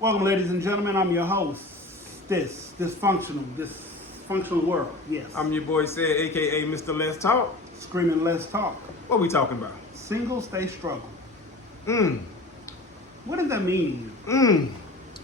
Welcome, ladies and gentlemen. I'm your host. Dysfunctional world. Yes. I'm your boy Said, aka Mr. Let's Talk. Screaming, let's talk. What we talking about? Single, stay struggle. Mm. What does that mean to you?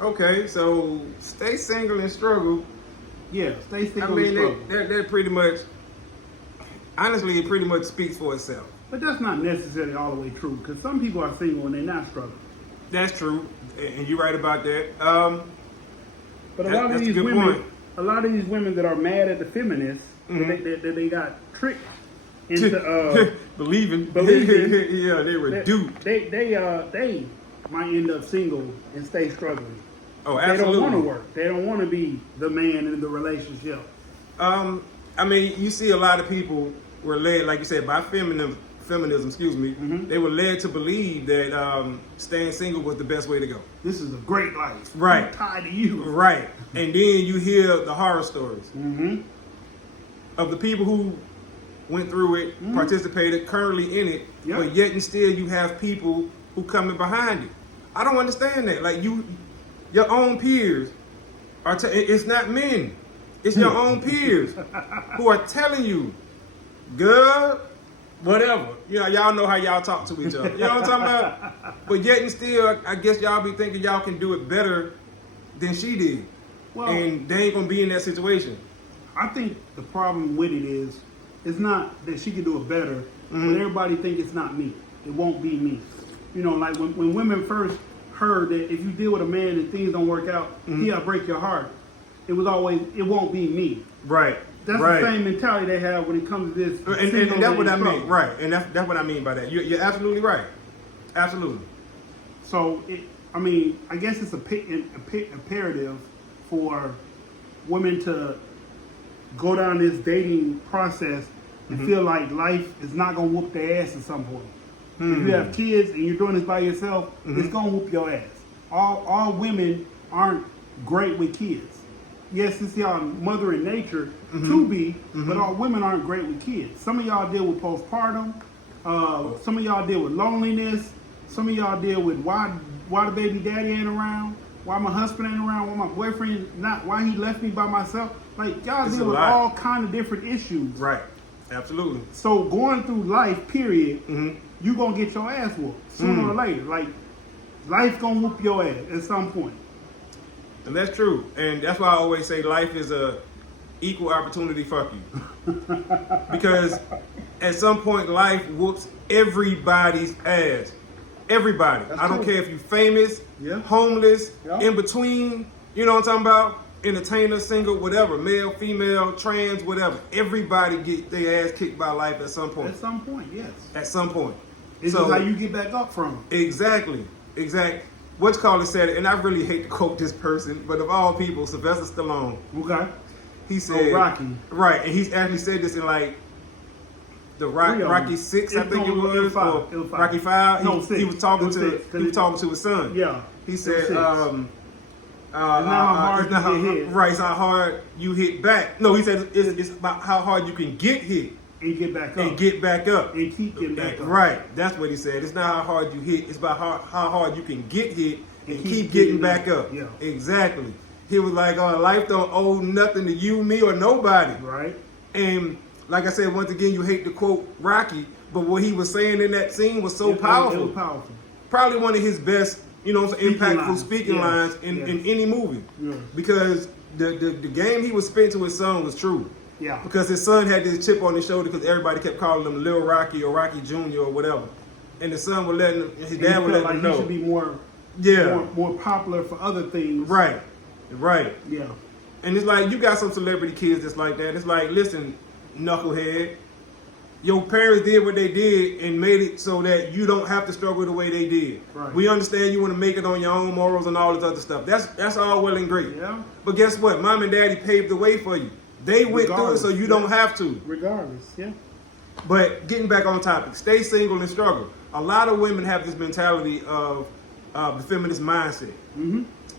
Okay, so stay single and struggle. Yeah, stay I single mean, and struggle. that pretty much, honestly, it pretty much speaks for itself. But that's not necessarily all the way true, because some people are single and they're not struggling. That's true, and you're right about that. But a lot of that's a these good women, point. a lot of these women that are mad at the feminists, that they got tricked into believing, yeah, they were duped. They might end up single and stay struggling. Oh, They absolutely. don't want to work. They don't want to be the man in the relationship. I mean, you see a lot of people were led, like you said, by feminism. Excuse me. Mm-hmm. They were led to believe that staying single was the best way to go. This is a great life. Right. I'm tied to you. Right. And then you hear the horror stories Mm-hmm. of the people who went through it, participated, currently in it, Yeah. but yet and still you have people who coming behind it. I don't understand that. Like your own peers are. It's not men. It's your own peers who are telling you, girl, whatever. You know, y'all know how y'all talk to each other. You know what I'm talking about? But yet and still, I guess y'all be thinking y'all can do it better than she did. Well, And they ain't gonna be in that situation. I think the problem with it is, it's not that she can do it better, but everybody think it's not me. It won't be me. You know, like when women first heard that if you deal with a man and things don't work out, he'll break your heart. It was always, it won't be me. Right. That's right. the same mentality they have when it comes to this. And that's what I mean. Right. And that's what I mean by that. You're absolutely right. Absolutely. So, I guess it's imperative for women to go down this dating process and feel like life is not going to whoop their ass at some point. If you have kids and you're doing this by yourself, it's going to whoop your ass. All women aren't great with kids. Yes, it's y'all mother in nature to be, but all women aren't great with kids. Some of y'all deal with postpartum. Some of y'all deal with loneliness. Some of y'all deal with why the baby daddy ain't around, why my husband ain't around, why my boyfriend not, why he left me by myself. Like y'all It's deal a with lot. all kind of different issues. Right. Absolutely. So going through life, period, you gonna get your ass whooped sooner or later. Like life gonna whoop your ass at some point. And that's true. And that's why I always say life is a equal opportunity fuck you. Because at some point life whoops everybody's ass. Everybody. That's I don't true. care if you're famous, Yeah. homeless, Yeah. in between, you know what I'm talking about? Entertainer, single, whatever, male, female, trans, whatever. Everybody get their ass kicked by life at some point. At some point, yes. At some point. It's So- just how you get back up from it. Exactly. What's called said it, and I really hate to quote this person, but of all people, Sylvester Stallone, Okay. he said, Rocky. right, and he's actually said this in like the Three of them. Rocky 6, I It's think it on- was, it was five. or It was five. Rocky 5. No, he, six. he was talking It was to six, 'cause he was talking to his son. Yeah. He It was said, six. it's not how hard it's not you get hit. right, it's how hard you hit back. No, he said it's about how hard you can get hit And get back up. and get back up. And keep getting back up. Right, that's what he said. It's not how hard you hit, it's about how hard you can get hit and And keep keep getting getting back up. up. Yeah. Exactly. He was like, life don't owe nothing to you, me, or nobody. Right. And like I said, once again, you hate to quote Rocky, but what he was saying in that scene was so It powerful. was powerful. Probably one of his best, Speaking impactful lines. speaking Yes. lines in any movie. Yes. Because the game he was spitting to his son was true. Yeah. Because his son had this chip on his shoulder because everybody kept calling him Lil Rocky or Rocky Jr. or whatever. And the son would let him, his And dad he would felt let him like he know. should be more, Yeah. more popular for other things. Right. Yeah. And it's like, you got some celebrity kids that's like that. It's like, listen, knucklehead, your parents did what they did and made it so that you don't have to struggle the way they did. Right. We understand you want to make it on your own morals and all this other stuff. That's all well and great. Yeah. But guess what? Mom and daddy paved the way for you. They went through it Regardless, so you yeah. don't have to. Regardless. Yeah. But getting back on topic, stay single and struggle. A lot of women have this mentality of the feminist mindset.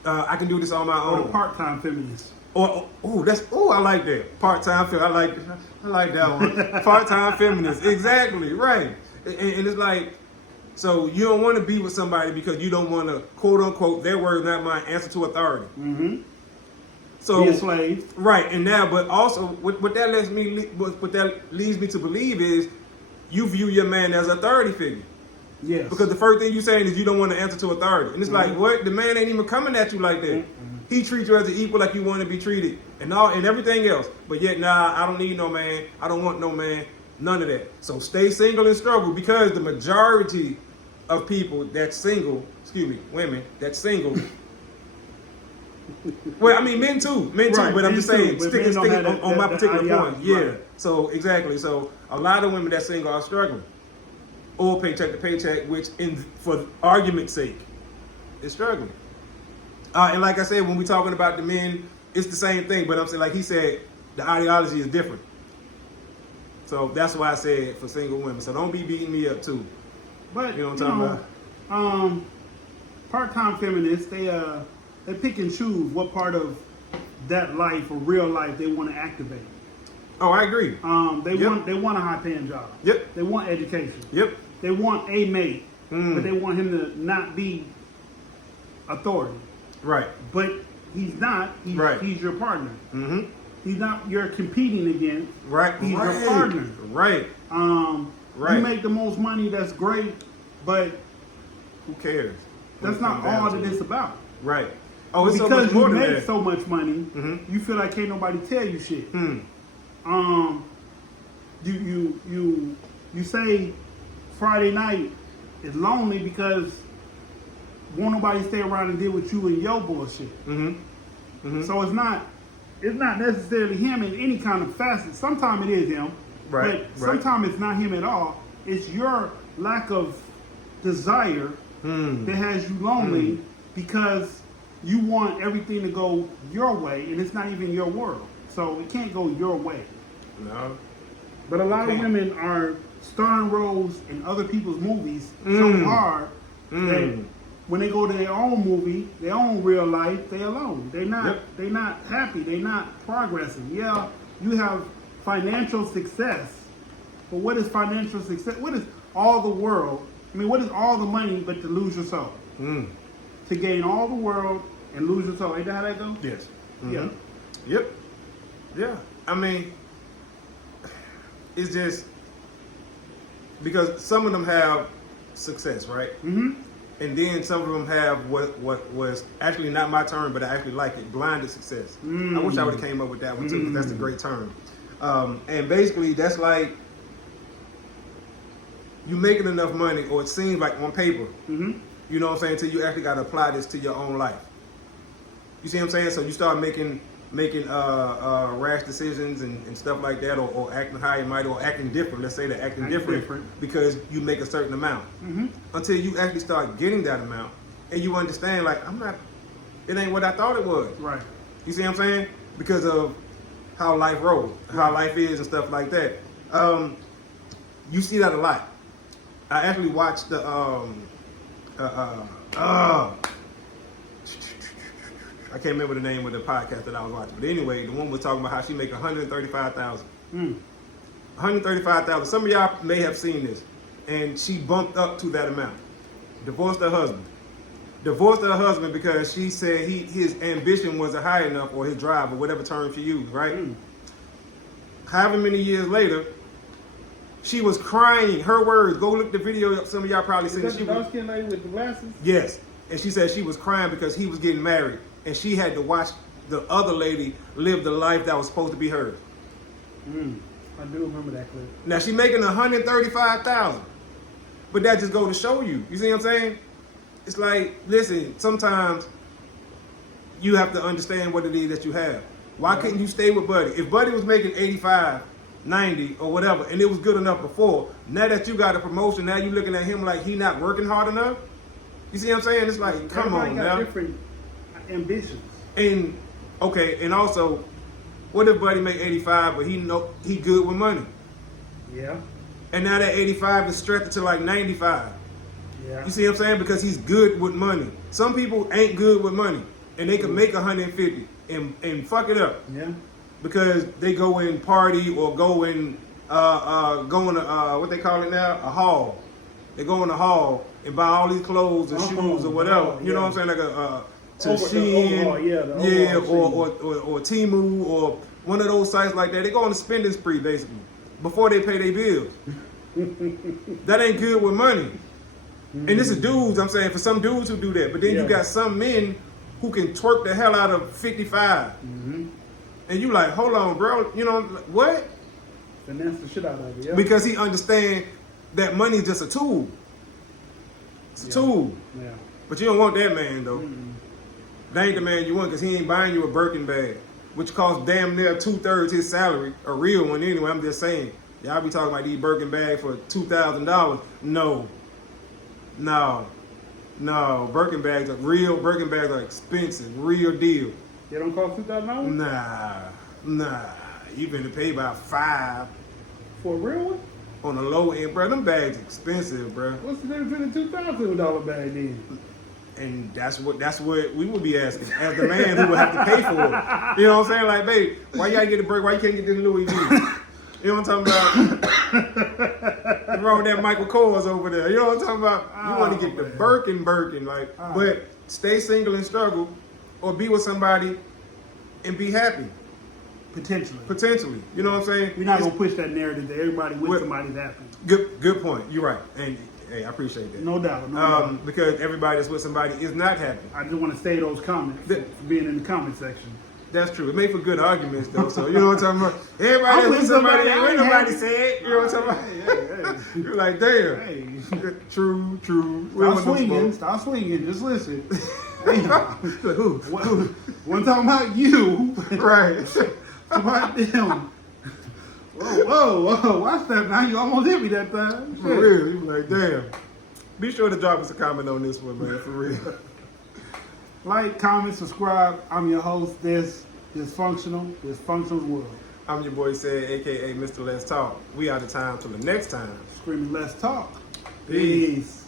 I can do this on my Or the own. part-time feminist. I like that. Part-time feminist. I like that one. Part-time feminist. Exactly, right. And it's like, So you don't want to be with somebody because you don't want to, quote unquote, their word, not mine, answer to authority. Mm-hmm. So Be a slave. right, and now, but also what that leads me to believe is you view your man as an authority figure. Yes. Because the first thing you're saying is you don't want to answer to authority. And it's like, what? The man ain't even coming at you like that. He treats you as an equal, like you want to be treated, and everything else. But yet, nah, I don't need no man. I don't want no man. None of that. So stay single and struggle, because the majority of people that's single, women that's single. Well, I mean, men too, Right, but I'm men just too, saying, but sticking men don't have on my that particular point. ideology, Yeah. right. So exactly. So a lot of women that's single are struggling, or paycheck to paycheck, which, for argument's sake, is struggling. And like I said, when we're talking about the men, it's the same thing. But I'm saying, like he said, the ideology is different. So that's why I said for single women. So don't be beating me up too. But You know what I'm talking about? Part-time feminists, they pick and choose what part of that life or real life they want to activate. Oh, I agree. They want a high-paying job. Yep. They want education. Yep. They want a mate, but they want him to not be authority. Right. But he's not. Right. He's your partner. Mm-hmm. He's not. You're competing against. Right. He's right. your partner. Right. Right. You make the most money. That's great, but Who cares? that's not all that it's about. Right. Oh, it's so Because much more you than make that. so much money, Mhm. you feel like can't nobody tell you shit. Hmm. You say Friday night is lonely because won't nobody stay around and deal with you and your bullshit. Mm-hmm. Mm-hmm. So it's not necessarily him in any kind of facet. Sometimes it is him, Right, but right. sometimes it's not him at all. It's your lack of desire that has you lonely because you want everything to go your way, and it's not even your world. So it can't go your way. No. But a lot of Okay. women are starring roles in other people's movies so hard that when they go to their own movie, their own real life, they alone. They're not. Yep. They're not happy. They're not progressing. Yeah, you have financial success, but what is financial success? What is all the world? I mean, what is all the money but to lose your soul? To gain all the world and lose your soul. Ain't that how that goes? Yes. Yeah. Yep. Yeah. I mean, it's just because some of them have success, right? Mm-hmm. And then some of them have what was actually not my term, but I actually like it, blinded success. I wish I would have came up with that one too, because that's a great term. And basically, that's like you making enough money, or it seems like on paper, you know what I'm saying, until you actually got to apply this to your own life. You see what I'm saying? So you start making rash decisions and stuff like that, or acting high and mighty, or acting different. Let's say that acting different because you make a certain amount. Until you actually start getting that amount, and you understand, like, it ain't what I thought it was. Right. You see what I'm saying? Because of how life rolls, how life is, and stuff like that. You see that a lot. I actually watched the I can't remember the name of the podcast that I was watching, but anyway, the one was talking about how she make $135,000. $135,000. Some of y'all may have seen this, and she bumped up to that amount. Divorced her husband. Divorced her husband because she said his ambition wasn't high enough, or his drive, or whatever term she used, right? However many years later, she was crying. Her words. Go look the video up. Some of y'all probably seen it. Is that the dark-skinned lady with the glasses? Yes. And she said she was crying because he was getting married, and she had to watch the other lady live the life that was supposed to be hers. I do remember that clip. Now she making $135,000, but that just go to show you. You see what I'm saying? It's like, listen. Sometimes you have to understand what it is that you have. Why couldn't you stay with Buddy? If Buddy was making 85, 90, or whatever, and it was good enough before, now that you got a promotion, now you looking at him like he not working hard enough. You see what I'm saying? It's like, come Everybody on got now. different ambitions. And okay, and also, what if Buddy make 85, but he good with money, Yeah. and now that 85 is stretched to like 95. Yeah. You see what I'm saying? Because he's good with money. Some people ain't good with money, and they can make 150 and fuck it up Yeah. because they go in party or go in what they call it now, a hall. They go in a hall and buy all these clothes or shoes or whatever. You know what I'm saying? Like to Shein, or Temu or one of those sites like that. They go on a spending spree basically before they pay their bills. That ain't good with money. And this is dudes, I'm saying, for some dudes who do that. But then you got some men who can twerk the hell out of 55. And you like, hold on, bro. You know, what? Finesse the shit out of it, yeah. Because he understands that money is just a tool. It's a tool. Yeah. But you don't want that man, though. That ain't the man you want because he ain't buying you a Birkin bag, which costs damn near 2/3 his salary. A real one anyway, I'm just saying. Y'all be talking about these Birkin bags for $2,000. No, Birkin bags are expensive, real deal. They don't cost $2,000? Nah. You finna pay about $5 For a real one? on the low end, bro. Them bags expensive, bro. What's the difference between a $2,000 bag then? And that's what we would be asking as the man who would have to pay for it. You know what I'm saying? Like, babe, why you gotta get the Birkin? Why you can't get this Louis V? You know what I'm talking about? What's wrong with that Michael Kors over there? You know what I'm talking about? You want to get the Birkin, like, but stay single and struggle, or be with somebody and be happy. Potentially. You know what I'm saying? You're not gonna push that narrative that everybody with somebody's happy. Good point. You're right. And hey, I appreciate that. No doubt. Because everybody that's with somebody is not happy. I just want to say those comments for being in the comment section. That's true. It made for good arguments though. So you know what I'm talking about? Everybody that's with somebody ain't nobody said. You know what I'm talking about? Hey. You're like, damn. Hey. True. Stop swinging. Just listen. Damn. Who? One talking about you. Right. About them. Whoa. Watch that now. You almost hit me that time. For real. You be like, damn. Be sure to drop us a comment on this one, man. For real. Like, comment, subscribe. I'm your host. This Dysfunctional World. I'm your boy Said, aka Mr. Let's Talk. We out of time till the next time. Screaming, let's talk. Peace. Peace.